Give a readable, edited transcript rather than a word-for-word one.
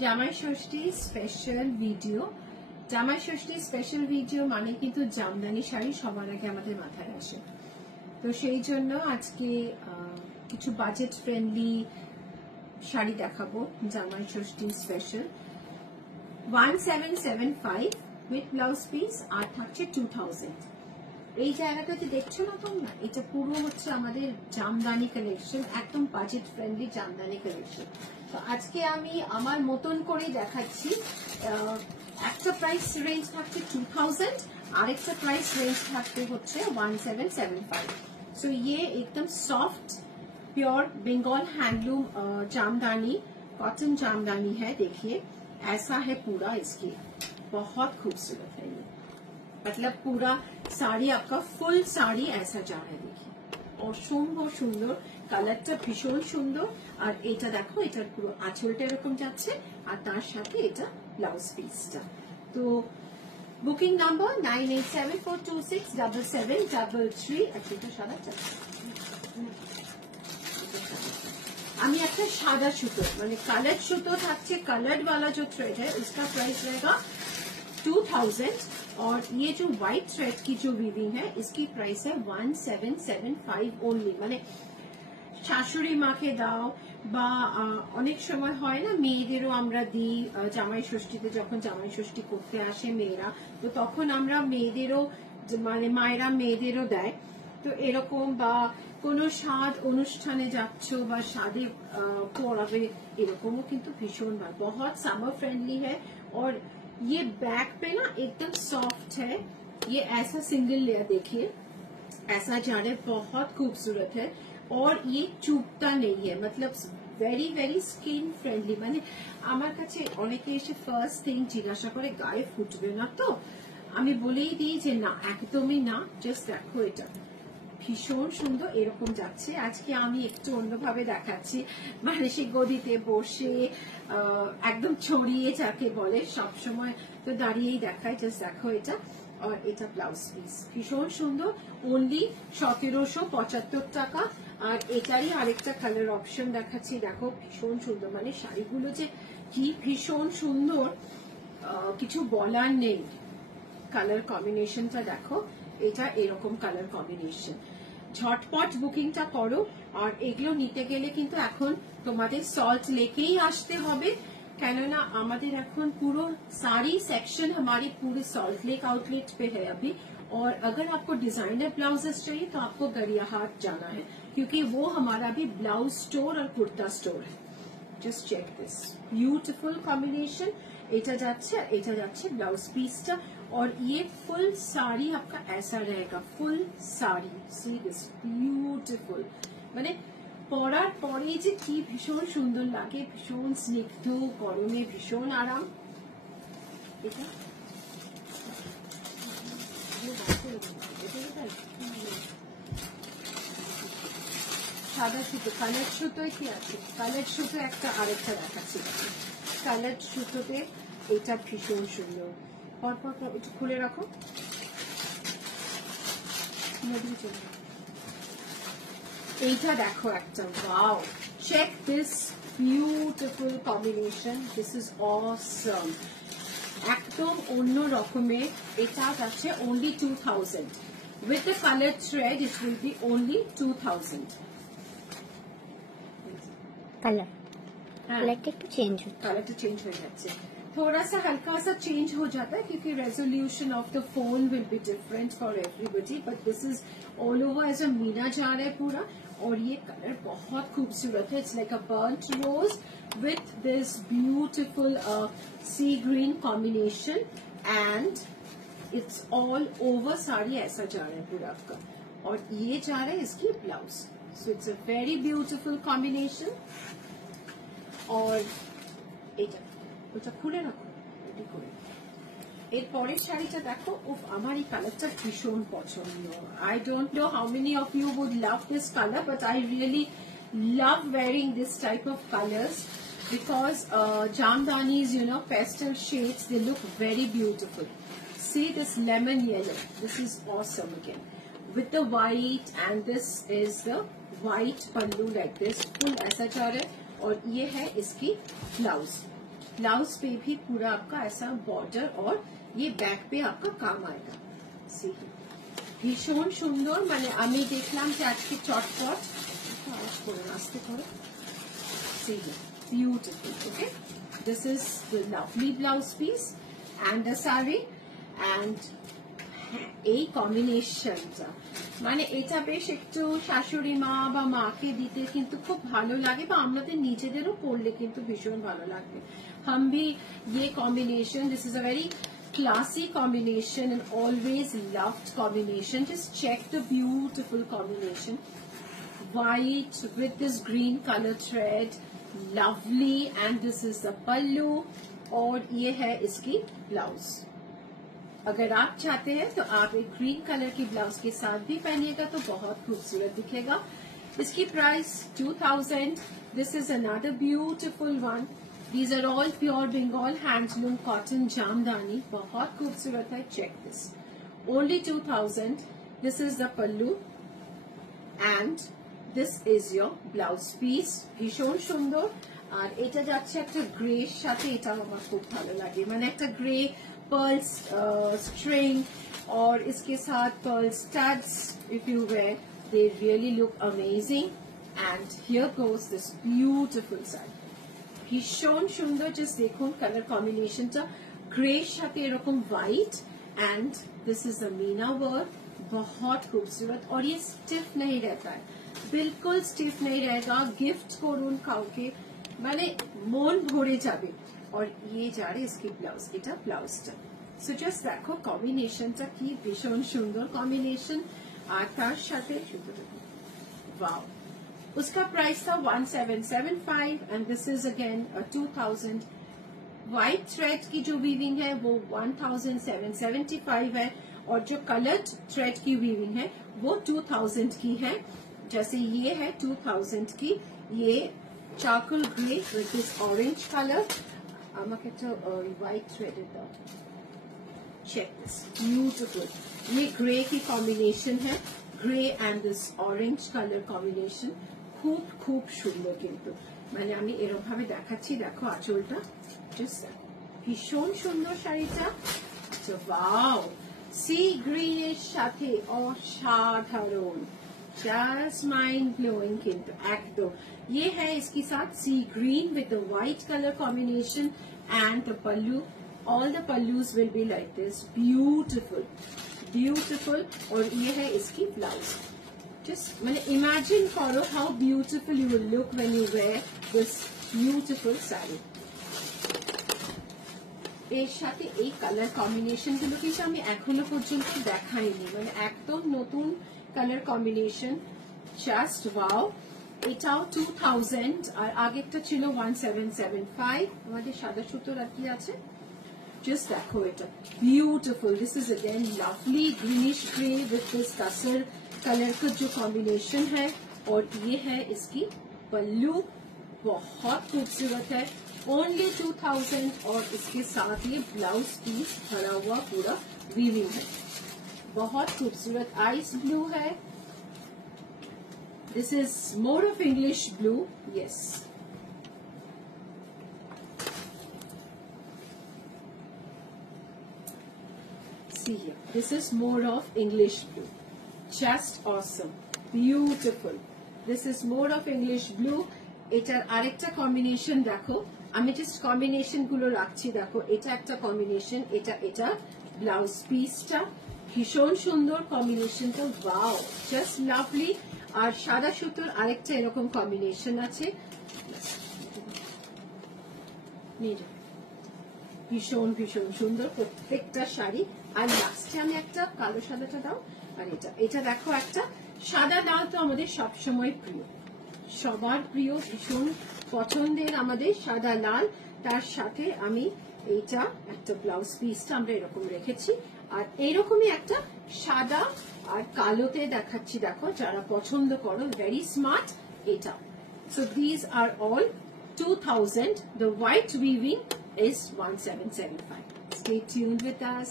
জামাই ষষ্ঠী special video. জামাই ষষ্ঠী special video মানে কিন্তু জামদানি শাড়ি সবার আগে আমাদের মাথায় আসে। তো সেই জন্য আজকে কিছু বাজেট ফ্রেন্ডলি শাড়ি দেখাবো জামাই ষষ্ঠী স্পেশাল। 1775 উইথ ব্লাউজ পিস আর থাকছে 2000। এই জায়গাটাতে দেখছো না তোমরা, এটা পুরো হচ্ছে আমাদের জামদানি কালেকশন, একদম বাজেট ফ্রেন্ডলি জামদানি কালেকশন। তো আজকে আমি আমার মতন করে দেখাচ্ছি। একটা প্রাইস রেঞ্জ থাকছে 2000, আরেকটা প্রাইস রেঞ্ज থাকতে হচ্ছে 1775। सो ये एकदम soft pure Bengal handloom Jamdani, cotton Jamdani है। देखिए ऐसा है पूरा, इसकी बहुत खूबसूरत है ये, मतलब पूरा শাড়ি आपका ফুল শাড়ি ऐसा जा रहा है। देखिए অসম্ভব সুন্দর, কালারটা ভীষণ সুন্দর। আর এটা দেখো, এটার পুরো আঁচলটা এরকম যাচ্ছে আর তার সাথে এটা ব্লাউজ পিসটা। তো বুকিং নাম্বার 9874267733। আচ্ছা এটা সাদা চাচ্ছে, আমি একটা সাদা সুতো মানে কালার সুতো থাকছে, कलर्ड वाला जो थ्रेड है उसका प्राइस रहेगा 2000 और ये जो व्हाइट थ्रेड की जो वीविंग है इसकी प्राइस है 1775 ओनली। মানে শাশুড়ি মাকে দাও বা অনেক সময় হয় না মেয়েদেরও আমরা দিই জামাই ষষ্ঠীতে, যখন জামাই ষষ্ঠী করতে আসে মেয়েরা, তো তখন আমরা মেয়েদেরও মানে মায়েরা মেয়েদেরও দেয়। তো এরকম বা কোনো স্বাদ অনুষ্ঠানে যাচ্ছ বা স্বাদে পড়াবে, এরকমও কিন্তু ভীষণ ভালো, बहुत समर फ्रेंडली है। और ये बैक पे ना एकदम सॉफ्ट है। ये ऐसा सिंगल लेयर देखिए, ऐसा जाने बहुत खूबसूरत है और ये चुभता नहीं है, मतलब वेरी वेरी स्किन फ्रेंडली। মানে আমার কাছে অনেকে এসে ফার্স্ট থিং জিজ্ঞাসা করে গায়ে ফুটবে না তো, আমি বলেই দিই যে না, একদমই না। জাস্ট দেখো এটা ভীষণ সুন্দর এরকম যাচ্ছে। আজকে আমি একটু অন্যভাবে দেখাচ্ছি, মানে সে গদিতে বসে একদম ছড়িয়ে যাকে বলে, সবসময় তো দাঁড়িয়েই দেখায়। জাস্ট দেখো এটা, আর এটা ব্লাউজ পিস ভীষণ সুন্দর, অনলি 1775 টাকা। আর এটারই আরেকটা কালার অপশন দেখাচ্ছি, দেখো ভীষণ সুন্দর, মানে শাড়িগুলো যে কি ভীষণ সুন্দর কিছু বলার নেই। কালার কম্বিনেশনটা দেখো, এটা এরকম কালার কম্বিনেশন। ঝটপট বুকিংটা করো। আর এগুলো নিতে গেলে কিন্তু এখন তোমাদের सॉल्ट লেকেই আসতে হবে, কেননা আমাদের এখন পুরো सारी सेक्शन हमारी पूरे सॉल्ट लेक आउटलेट पे है अभी। और अगर आपको डिजाइनर ब्लाउजेस चाहिए तो आपको गरियाहाट जाना है, क्योंकि वो हमारा भी ब्लाउज स्टोर और कुर्ता स्टोर है। Just check this beautiful combination. এটা যাচ্ছে, এটা যাচ্ছে ব্লাউজ পিসটা। और ये फुल साड़ी आपका ऐसा रहेगा, full sari. See this beautiful, মানে পরার পরে যে কি ভীষণ সুন্দর লাগে, ভীষণ স্নিগ্ধ, গরমে ভীষণ আরাম। এটা সাদা সুতো, কালার সুতোয় কি আছে, কালার সুতো একটা আরেকটা দেখাচ্ছি। কালার সুতোতে এটা ভীষণ সুন্দর। পরপর একটু খুলে রাখো, এইটা দেখো একটা, wow, check this beautiful combination, this is Assam, একদম অন্য রকমের। এটা আছে only 2000 with the colored thread, it will be only 2000। Colour colour একটু চেঞ্জ হচ্ছে, कलर चेंज हो जाते हैं, थोड़ा सा हल्का सा चेंज हो जाता है क्योंकि resolution of the phone will be different for everybody. But this is all over as a meena जा रहा है पूरा। और ये कलर बहुत खूबसूरत है, it's like a burnt rose with this beautiful sea green combination and it's all over sari ऐसा जा रहा है पूरा आपका। और ये जा रहा है इसकी blouse. So it's a very beautiful combination. और এটা ওটা খুলে রাখো, রেডি করে। এর পরের শাড়িটা দেখো, উফ, আমার এই কালারটা ভীষণ পছন্দ। I don't know how many of you would love this color, but I really love wearing this type of colors because jamdanis, you know, pastel shades, they look very beautiful. See this lemon yellow, this is awesome again with the white, and this is the white pallu like this, full ऐसा जा रहा है। और ये है इसकी blouse. Blouse पे भी पूरा आपका ऐसा बॉर्डर और ये बैक पे आपका काम आएगा। सी भीषण सुंदर, माने आमी देखलाम जे आजके चटपट आवाज करे आस्ते करे। सी beautiful, okay, this is the lovely blouse piece and the saree and এই কম্বিনেশনটা মানে এটা বেশ একটু শাশুড়ি মা বা মাকে দিতে কিন্তু খুব ভালো লাগে, বা আমাদের নিজেদেরও পরলে কিন্তু ভীষণ ভালো লাগবে। हम भी ये combination, this is a very classy combination and always loved combination. Just check the beautiful combination, white with this green color thread, lovely, and this is the pallu और ये है इसकी ब्लाउज। अगर आप चाहते हैं तो आप एक ग्रीन कलर की ब्लाउज के साथ भी पहनिएगा तो बहुत खूबसूरत दिखेगा। इसकी price 2000। This is another beautiful one. These are all pure Bengal handloom cotton Jamdani, बहुत खूबसूरत है। Check this, only 2000। This is the pallu and this is your blouse piece, भीषण सुंदर। আর এটা যাচ্ছে একটা গ্রে সাথে, এটাও আমার খুব ভালো লাগে, মানে একটা গ্রে पर्ल्स स्ट्रिंग और इसके साथ pearl studs, if you wear they really look amazing. And here goes this beautiful sari, भीषण सुंदर। जस्ट देखो कलर कॉम्बिनेशनটা ग्रे সাথে এরকম white and this is the meena work, बहुत खूबसूरत। और ये स्टिफ नहीं रहता है, बिल्कुल स्टिफ नहीं रहेगा। गिफ्ट করুন কাউকে, মানে মন ভরে যাবে। और ये जा रही इसकी ब्लाउज, এটা ব্লাউজটা। সো জাস্ট দেখো কম্বিনেশনটা কি ভীষণ সুন্দর কম্বিনেশন। আর তার সাথে वाओ, उसका प्राइस था 1775 and this is again 2000। White thread की जो वीविंग है वो 1775 है और जो कलर्ड थ्रेड की वीविंग है वो 2000 की है। जैसे ये है 2000 की, ये charcoal grey with this orange colour. আমাকে একটা হোয়াইট থ্রেডের দাও। चेक दिस ब्यूटीफुल, ये ग्रे की कॉम्बिनेशन है, grey and this orange colour combination, खूब खूब সুন্দর। কিন্তু মানে আমি এরকম ভাবে দেখাচ্ছি, দেখো আঁচলটা জাস্ট ভীষণ সুন্দর শাড়িটা। আচ্ছা ওয়াও, সি গ্রিনের সাথে অসাধারণ, just mind blowing किंतु एकदम। ये है इसके साथ sea green with the white colour combination and the pallu. All the pallus will be like this, beautiful beautiful. और ये है इसकी ब्लाउज। जस्ट मैंने इमेजिन करो how beautiful you will look when you wear this beautiful sari. এর সাথে এই কালার কম্বিনেশন গুলো কিন্তু আমি এখনো পর্যন্ত দেখাইনি, মানে একদম নতুন কালার কম্বিনেশন। জাস্ট ওয়াও, এটাও 2000 আর আগেরটা ছিল 1775। আমাদের সাদা সুতোর আর কি আছে, জাস্ট দেখো এটা beautiful. This is again lovely greenish grey with this कसर कलर का जो कॉम्बिनेशन है और ये है इसकी पल्लू, बहुत खूबसूरत है। ओनली 2000 और इसके साथ ये ब्लाउज पीस भरा हुआ पूरा वीविंग है, बहुत खूबसूरत। आइस ब्लू है, this is more of English blue, yes. See here, this is more of English blue, just awesome, beautiful. This is more of English blue। এটার আরেকটা কম্বিনেশন দেখো, আমি জাস্ট কম্বিনেশন গুলো রাখছি। দেখো এটা একটা কম্বিনেশন, এটা এটা ব্লাউজ পিসটা ভীষণ সুন্দর কম্বিনেশনটা, ওয়াও জাস্ট লাভলি। আর সাদা সুতোর আরেকটা এরকম কম্বিনেশন আছে, ভীষণ ভীষণ সুন্দর প্রত্যেকটা শাড়ি। আর লাস্টে আমি একটা কালো সাদাটা দাও, আর এটা এটা দেখো একটা সাদা লাল তো আমাদের সবসময় প্রিয়, সবার প্রিয়, ভীষণ পছন্দের আমাদের সাদা লাল। তার সাথে আমি এইটা একটা ব্লাউজ পিসটা আমরা এরকম রেখেছি, আর এইরকমই একটা সাদা আর কালোতে দেখাচ্ছি। দেখো যারা পছন্দ করো, ভেরি স্মার্ট এটা। So these are all 2000। The white weaving is 1775. Stay tuned with us.